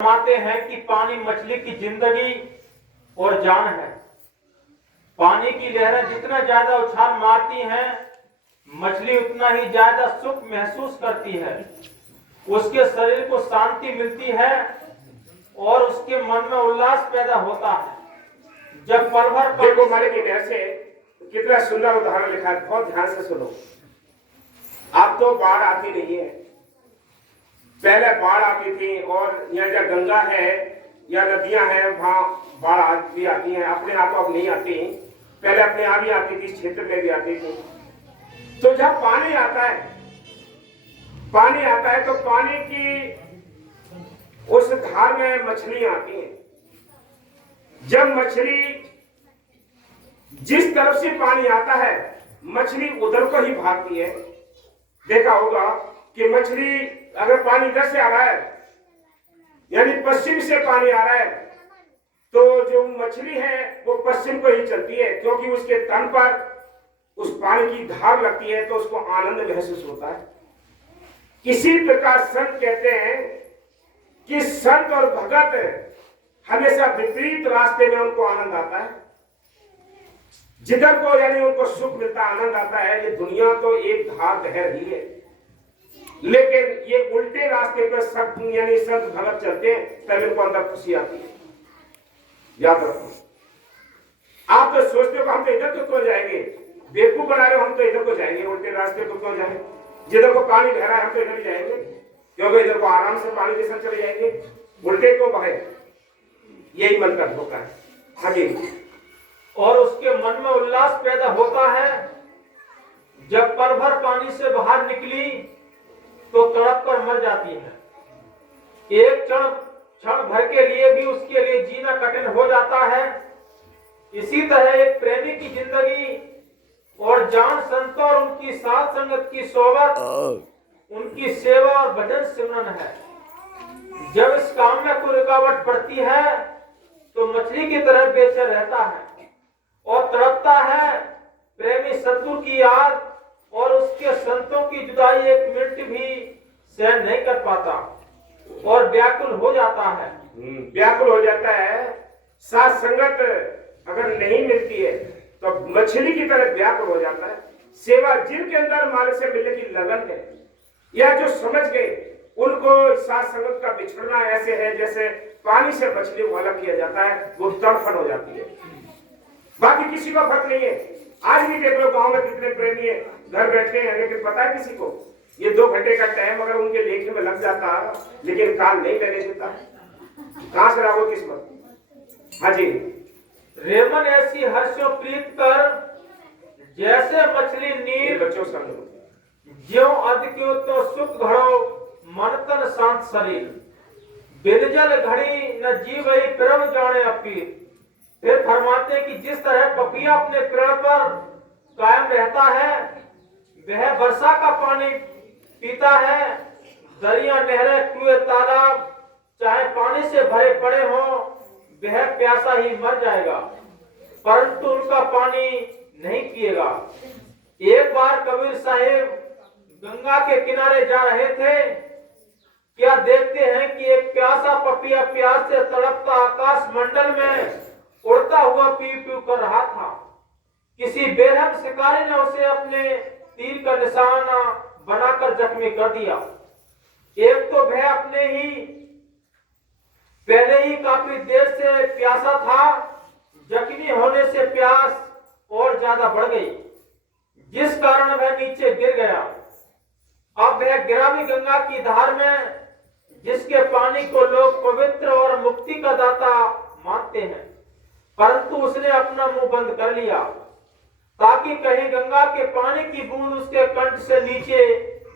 फरमाते हैं कि पानी मछली की जिंदगी और जान है। पानी की लहरें जितना ज्यादा उछाल मारती हैं, मछली उतना ही ज्यादा सुख महसूस करती है। उसके शरीर को शांति मिलती है और उसके मन में उल्लास पैदा होता है। जब पल भर देखो मालिक की नहर से कितना सुंदर उदाहरण लिखा है, बहुत ध्यान से सुनो। अब तो बाढ़ आती नहीं है, पहले बाढ़ आती थी और यहाँ जहाँ गंगा है या नदियां हैं वहां बाढ़ भी आती हैं। अपने आप अब नहीं आती, पहले अपने आप ही आती थी, क्षेत्र में भी आती थी। तो जब पानी आता है तो पानी की उस धार में मछलियां आती हैं। जब मछली जिस तरफ से पानी आता है मछली उधर को ही भागती है। देखा होगा कि मछली अगर पानी इधर से आ रहा है यानी पश्चिम से पानी आ रहा है तो जो मछली है वो पश्चिम को ही चलती है, क्योंकि उसके तन पर उस पानी की धार लगती है तो उसको आनंद महसूस होता है। इसी प्रकार संत कहते हैं कि संत और भगत हमेशा विपरीत रास्ते में उनको आनंद आता है। जिधर को यानी उनको सुख मिलता, आनंद आता है। ये दुनिया तो एक धार बह रही है, लेकिन ये उल्टे रास्ते पर सब यानी संत भगत चलते हैं तब इनको अंदर खुशी आती है। याद रखो, आप तो सोचते हो हम तो इधर क्यों जाएंगे, बेवकूफ बना रहे हो, हम तो इधर को जाएंगे, उल्टे रास्ते को क्यों जाएंगे। जिधर को पानी बह रहा है हम तो इधर ही जाएंगे, क्योंकि इधर को आराम से पानी के साथ चले जाएंगे, उल्टे को बहे। यही मन का धोखा है। हाँ जी। और उसके मन में उल्लास पैदा होता है। जब पल भर पानी से बाहर निकली तो तड़प कर मर जाती है। एक क्षण भर के लिए भी उसके लिए जीना कठिन हो जाता है। इसी तरह एक प्रेमी की जिंदगी और जान संतों और उनकी साथ संगत की सोबत, उनकी सेवा और भजन सिमरन है। जब इस काम में कोई रुकावट पड़ती है तो मछली की तरह बेचैन रहता है और तड़पता है। प्रेमी शत्रु की याद और उसके संतों की जुदाई एक मिनट भी सहन नहीं कर पाता और व्याकुल हो जाता है। व्याकुल हो जाता है। साथ संगत अगर नहीं मिलती है तो मछली की तरह व्याकुल हो जाता है। सेवा जिनके अंदर मालिक से मिलने की लगन है या जो समझ गए उनको साथ संगत का बिछड़ना ऐसे है जैसे पानी से मछली को अलग किया जाता है, वो तड़फन हो जाती है। बाकी किसी को फर्क नहीं है। आज भी देख लो गांव में कितने प्रेमी है, घर बैठे हैं, लेकिन पता है किसी को ये 2 घंटे का टाइम अगर उनके लेखे में लग जाता लेकिन काम नहीं करने देता, कहां से लागो किस्मत। हाँ जी। रेमन ऐसी हर्षो प्रीत कर जैसे मछली नीर बच्चों संग ज्यों अदक्यो तो सुख घड़ो मन तन शांत शरीर। बिलजल घड़ी न जीवई प्रभ जाने अपीर। फिर फरमाते हैं कि जिस तरह पपिया अपने पेड़ पर कायम रहता है, वह वर्षा का पानी पीता है। दरिया, नहरें, कुएं, तालाब चाहे पानी से भरे पड़े हों, वह प्यासा ही मर जाएगा, परंतु उनका पानी नहीं पिएगा। एक बार कबीर साहिब गंगा के किनारे जा रहे थे। क्या देखते हैं कि एक प्यासा पपिया प्यास से तड़पता आकाश मंडल में उड़ता हुआ पीव पीव कर रहा था। किसी बेरहम शिकारी ने उसे अपने तीर का निशाना बनाकर जख्मी कर दिया। एक तो वह अपने ही पहले ही काफी देर से प्यासा था, जख्मी होने से प्यास और ज्यादा बढ़ गई, जिस कारण वह नीचे गिर गया। अब वह गिरा भी गंगा की धार में, जिसके पानी को लोग पवित्र और मुक्ति का दाता मानते हैं, परंतु उसने अपना मुंह बंद कर लिया ताकि कहीं गंगा के पानी की बूंद उसके कंठ से नीचे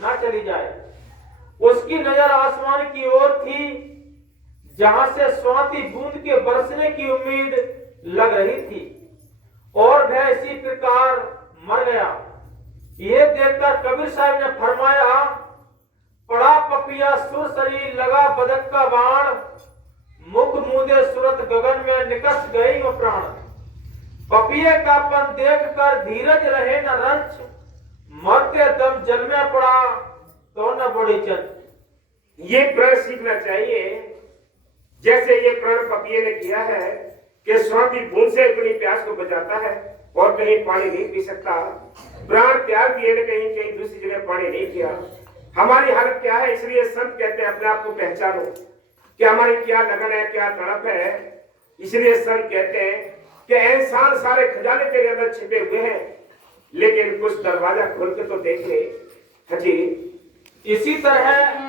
ना चली जाए। उसकी नजर आसमान की ओर थी, जहां से स्वाति बूंद के बरसने की उम्मीद लग रही थी, और वह इसी प्रकार मर गया। यह देखकर कबीर साहब ने फरमाया, पड़ा पपिया सुर शरीर लगा बदक का बाण। मुख मूंदे सुरत गगन में निकस गई वो प्राण। पपिये का पन देख कर धीरज रहे न रंच। मरते दम जल में पड़ा तो न बड़ी चंद। ये प्रश्न सीखना चाहिए जैसे ये प्रण कपिये ने किया है कि स्वर्ण की बूंद से अपनी प्यास को बुझाता है और कहीं पानी नहीं पी सकता, प्राण त्याग दिए ने कहीं कहीं दूसरी जगह पानी नहीं किया। हमारी हालत क्या है? इसलिए संत कहते हैं अपने आप को पहचानो कि हमारी क्या लगन है, क्या तड़प है। इसलिए संत कहते हैं कि इंसान सारे खजाने तेरे अंदर छिपे हुए हैं, लेकिन कुछ दरवाजा खोल के तो देख ले। हाँ जी, इसी तरह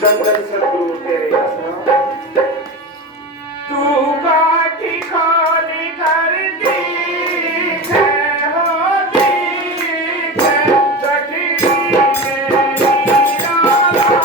चंदन सतगुरु तेरे आसरा, तू काटी खाली कर दी है, हो दी है, कटी मेरी रात।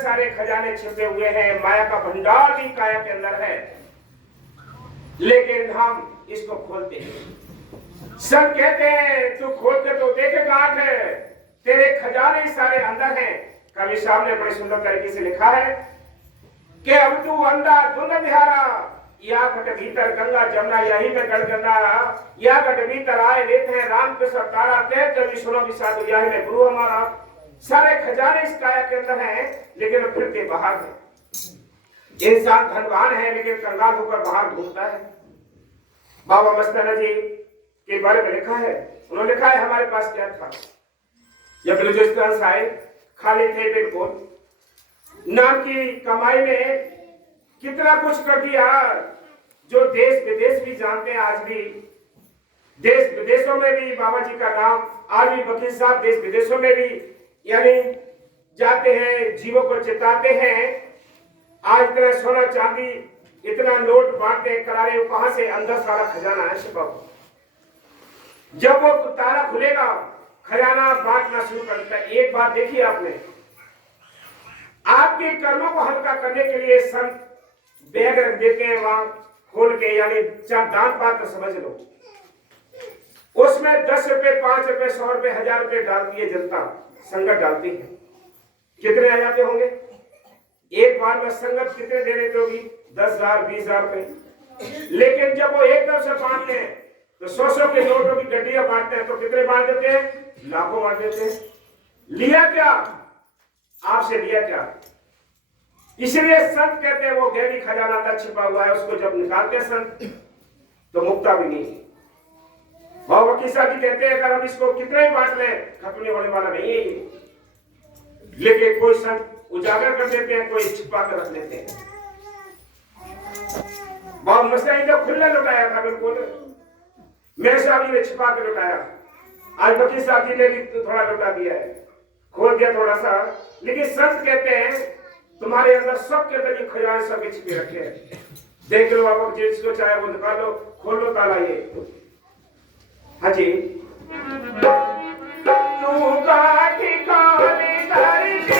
सारे खजाने छिपे हुए हैं, माया का भंडार भी काया के अंदर है, लेकिन हम इसको खोलते हैं। सब कहते हैं तू खोल के तो देखे गांठ है, तेरे खजाने सारे अंदर हैं। कवि साहब ने बड़े सुंदर तरीके से लिखा है कि अब तू अंधा धुंध बिहारा, या घट भीतर गंगा जमुना यही में गढ़ गंगारा, या घट भीतर आए लेते हैं राम के सरतारा, कह कभी सुनो विषाद यही में गुरु हमारा। सारे खजाने इस काया के अंदर हैं, लेकिन फिर के बाहर है। इंसान धनवान है लेकिन कंगाल होकर बाहर घूमता है। बाबा मस्ताना जी के बारे में लिखा है, उन्होंने लिखा है हमारे पास क्या था जब बलूचिस्तान से आए, खाली थे बिल्कुल। नाम की कमाई में कितना कुछ कर दिया जो देश विदेश भी जानते हैं। आज भी देश विदेशों में भी बाबा जी का नाम, आज भी वकील साहब देश विदेशों में भी यानी जाते हैं, जीवों को चिताते हैं। आज इतना सोना चांदी, इतना नोट बांटते हैं, करारे वो कहां से? अंदर सारा खजाना है छिपा। जब वो ताला खुलेगा खजाना बांटना शुरू करता है। एक बात देखिए आपने, आपके कर्मों को हल्का करने के लिए संत बैग रख देते हैं वहां खोल के, यानी दान पात्र समझ लो, उसमें 10 रुपए, 5 रुपए, 100 रुपए, 1000 रुपए डालती है जनता, संगत डालती है। कितने आ जाते होंगे एक बार में? संगत कितने दे देते होगी? 10,000, 20,000 रुपए। लेकिन जब वो एकदम से बांटते हैं तो 100 के नोटों की गड्डियां बांटते हैं, तो कितने बांट देते हैं? लाखों बांट देते हैं। लिया क्या? आपसे लिया क्या? इसलिए संत कहते हैं वो गहरी खजाना था छिपा हुआ है, उसको जब निकालते हैं संत तो मुक्ता भी नहीं। बाबा वकील साहब जी कहते हैं अगर हम इसको कितने ही बांट लें खत्म होने वाला नहीं है ये। लेकिन कोई संत उजागर कर देते हैं, कोई छिपा कर रख लेते हैं। बाबा मस्तानी ने खुला लुटाया था बिल्कुल, मेरे साहब जी ने छिपा कर लुटाया। आज वकील साहब जी ने भी थोड़ा लुटा दिया है, खोल दिया थोड़ा सा। लेकिन संत कहते हैं तुम्हारे अंदर सबके अंदर ये खजाने सब छिपे रखे हैं। देख लो बाबा, जिसको चाहे वो निकालो, खोलो ताला ये। हाँ जी, तू काटी काली धरती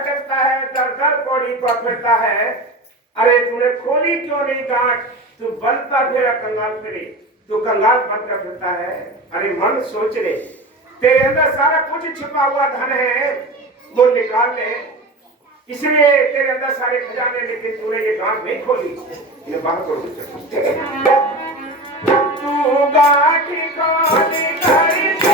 भटकता है, दर दर पौड़ी पर फिरता है। अरे तूने खोली क्यों नहीं गांठ, तू बनता फिर कंगाल फिरे, तू कंगाल बनकर फिरता है। अरे मन सोच ले, तेरे अंदर सारा कुछ छिपा हुआ धन है, वो निकाल ले। इसलिए तेरे अंदर सारे खजाने, लेकिन तूने ये गांठ नहीं खोली, ये बाहर करो। तू गांठ खोली करके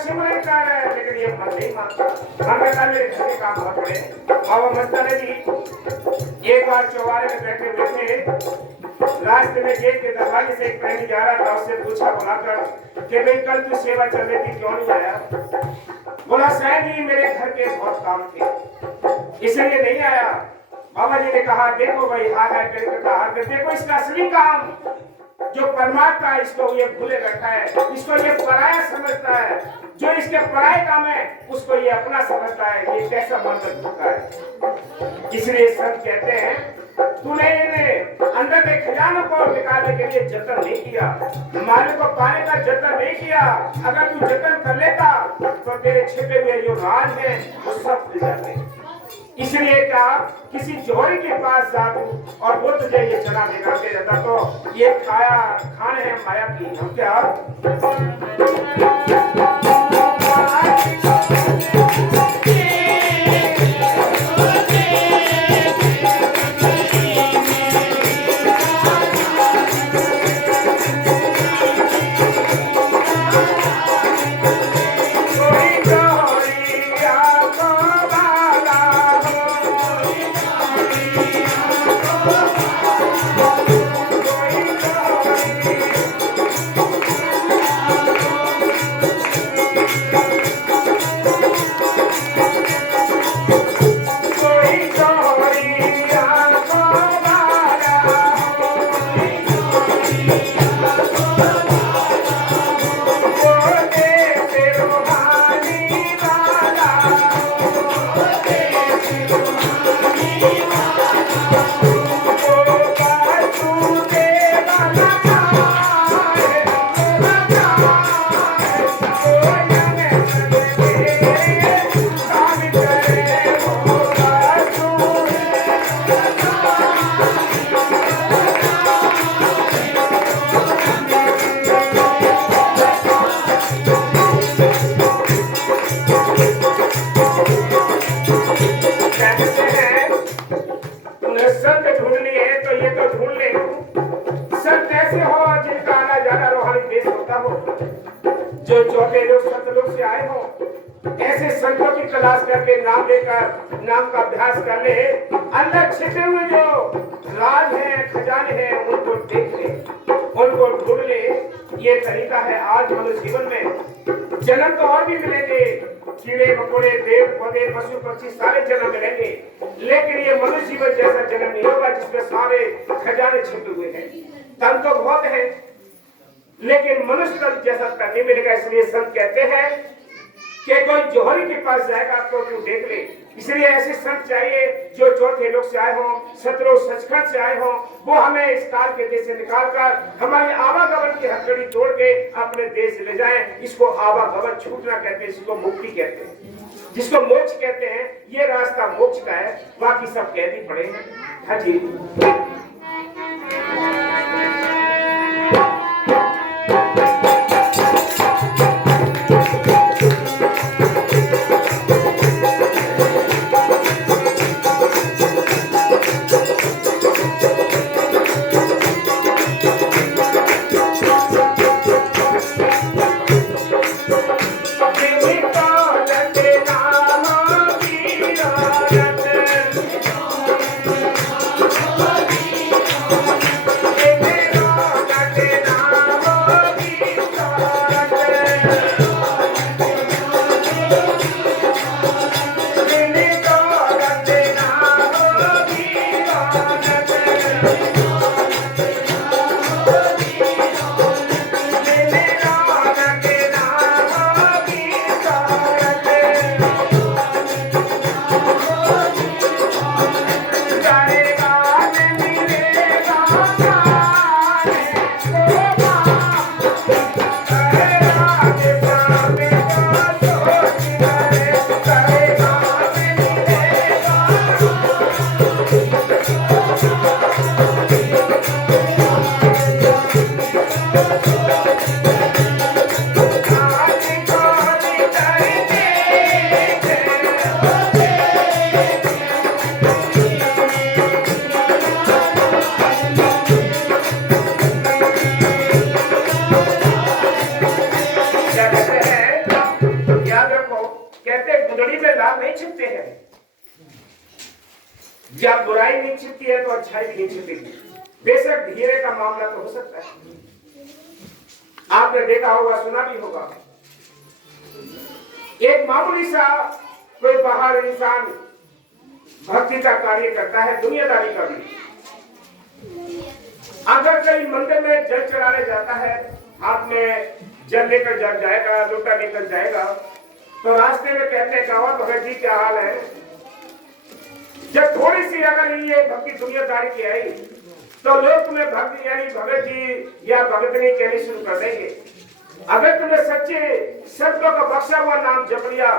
सिमरन कर, लेकिन ये मन नहीं मानता। हमें कल मेरे घर के काम बहुत पड़े। बाबा मस्तानी जी एक बार चौबारे में बैठे हुए थे, रास्ते में गेट के दरवाजे से एक प्रेमी जा रहा था, उससे पूछा बुलाकर कि भाई कल तू सेवा चल रही थी, क्यों नहीं आया? बोला साहब जी मेरे घर के बहुत काम थे, इसलिए नहीं आया। बाबा जी ने कहा देखो भाई हाथ देखो इसका असली काम जो परमात्मा है, इसको ये भूले बैठा है, इसको ये पराया समझता है। जो इसके पराये काम है उसको ये अपना समझता है। ये कैसा मन होता है। इसलिए संत कहते हैं तूने अंदर के खजानों को निकालने के लिए जतन नहीं किया, मालिक को पाने का जतन नहीं किया। अगर तू जतन कर लेता तो तेरे छिपे हुए जो राज है वो सब खुल जाते। इसलिए क्या किसी जोड़ी के पास जा तू और वो तुझे ये चना बिगाड़ते रहता, तो ये खाने है माया की। हम क्या जो छोटे लोग सतलोक से आए हो, ऐसे संतों की तलाश करके नाम लेकर नाम का अभ्यास कर ले। अंदर छिपे हुए जो राज है खजाने हैं उनको देख ले, उनको ढूंढ ले। ये तरीका है। आज मनुष्य जीवन में जन्म तो और भी मिलेंगे, कीड़े मकोड़े देव पौधे पशु पक्षी सारे जन्म मिलेंगे, लेकिन ये मनुष्य जीवन जैसा जन्म नहीं होगा जिसमें सारे खजाने छिपे हुए हैं। तन तो बहुत है लेकिन मनुष्य तन जैसा तन नहीं मिलेगा। इसलिए संत कहते हैं कि कोई जौहरी के पास जाएगा तो तू देख ले, इसलिए ऐसे संत चाहिए जो चौथे लोक से आए हों, सतरों सचखंड से आए हों, वो हमें इस काल के देश से निकालकर हमारी आवागमन की हथकड़ी तोड़ के अपने देश ले जाएं। इसको आवागमन छूटना कहते हैं, इसको मुक्ति कहते हैं, जिसको मोक्ष कहते हैं। ये रास्ता मोक्ष का है, बाकी सब कैदी पड़े हैं। हाँ जी, जब बुराई नहीं छिपती है तो अच्छाई नहीं छिपेगी। बेशक धीरे का मामला तो हो सकता है, आपने देखा होगा, सुना भी होगा। एक मामूली सा कोई बाहर इंसान भक्ति का कार्य करता है, दुनियादारी का भी। अगर कहीं मंदिर में जल चढ़ाने जाता है, हाथ में जल लेकर जाएगा, लोटा लेकर जाएगा, तो रास्ते में कहते हैं गावा भगत जी क्या हाल है। जब थोड़ी सी अगर ये भक्ति दुनियादारी की आई तो लोग तुम्हें भक्ति यानी भगत जी या भगतनी कहनी शुरू कर देंगे। अगर तुमने सच्चे शब्दों का बख्शा हुआ नाम जप लिया,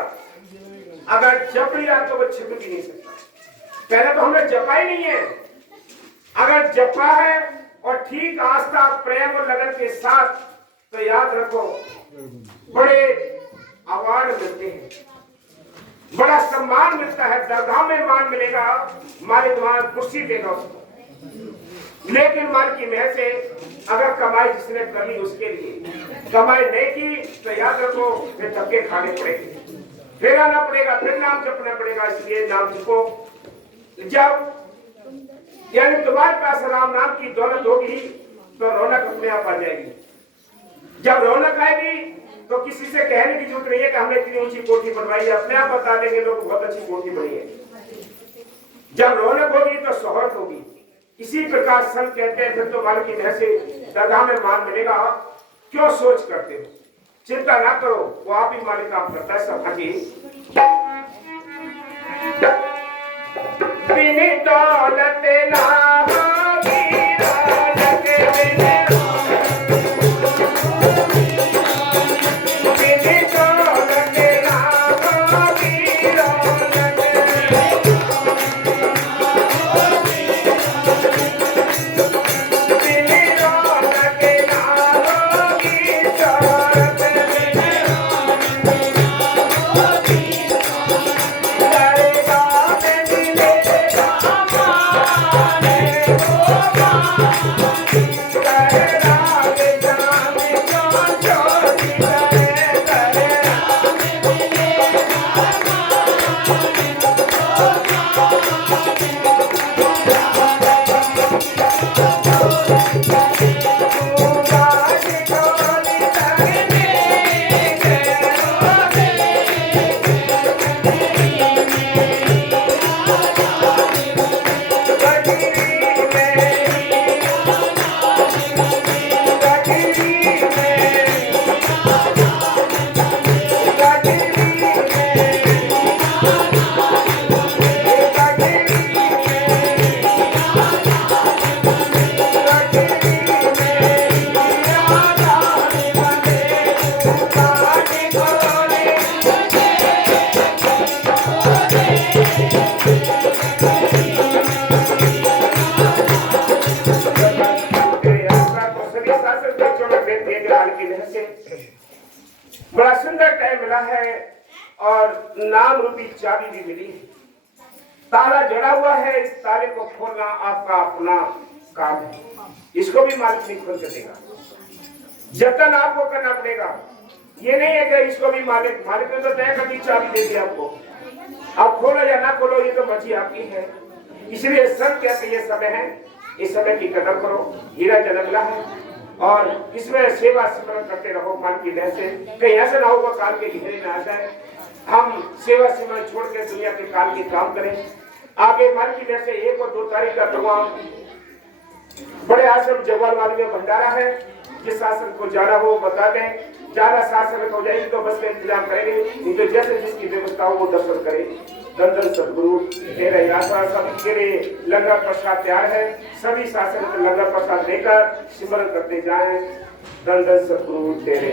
अगर जप लिया तो वो छिप भी नहीं सकता। पहले तो हमने जपा ही नहीं है। अगर जपा है और ठीक आस्था प्रेम और लगन के साथ, तो याद रखो बड़े अवार्ड मिलते हैं, बड़ा सम्मान मिलता है, दरगाह में मान मिलेगा, मालिक वहां कुर्सी देगा उसको। लेकिन मालिक की मेहर से अगर कमाई जिसने कर ली उसके लिए, कमाई नहीं की तो याद रखो फिर धक्के खाने पड़ेंगे, फिर आना पड़ेगा, फिर नाम जपना पड़ेगा। इसलिए नाम जपो। जब यानी तुम्हारे पास राम नाम की दौलत होगी तो रौनक अपने आप आ जाएगी। जब रौनक आएगी तो किसी से कहने की जरूरत नहीं है कि हमने इतनी ऊंची कोठी बनवाई है, अपने आप बता देंगे लोग बहुत अच्छी कोठी बनी है। जब रौनक होगी तो शोहरत होगी। इसी प्रकार संत कहते हैं फिर तो मालिक की मेहर से दरगाह में मान मिलेगा। क्यों सोच करते हो, चिंता ना करो, वो आप ही मालिक काम करता है सब। हाजी बिनी दौलत ना होगी रौनक बिनी और नाम रूपी चाबी भी मिली। ताला जड़ा हुआ है, इस ताले को खोलना आपका अपना काम है। इसको भी मालिक नहीं खोल के देगा, जतन आपको करना पड़ेगा। ये नहीं है कि इसको भी मालिक ने तो तय कर दी, चाबी दे दी आपको, आप खोलो या ना खोलो ये तो मर्जी आपकी है। इसलिए सब कहते ये समय है, इस समय की कदर करो। हीरा जन्मला है और इसमें सेवा सिमरन करते रहो मन की लय से। कहीं ऐसा ना होगा काल के घेरे में आ जाए, हम सेवा सिमरन छोड़ के दुनिया के काल के काम करें। आगे मन की लय से 1 और 2 तारीख का प्रोग्राम बड़े आश्रम जगवाल वाली में भंडारा है। जिस शासन को जाना हो बता दें, ज्यादा शासन हो जाएगी तो बस का इंतजाम करेंगे, नहीं तो जैसे जिसकी व्यवस्था हो वो दर्शन करे। धन सदगुरु तेरे यात्रा सभी के लिए लंगर प्रसाद तैयार है, सभी शासन को लंगर प्रसाद देकर सिमरन करते जाएं। धन सदगुरु तेरे।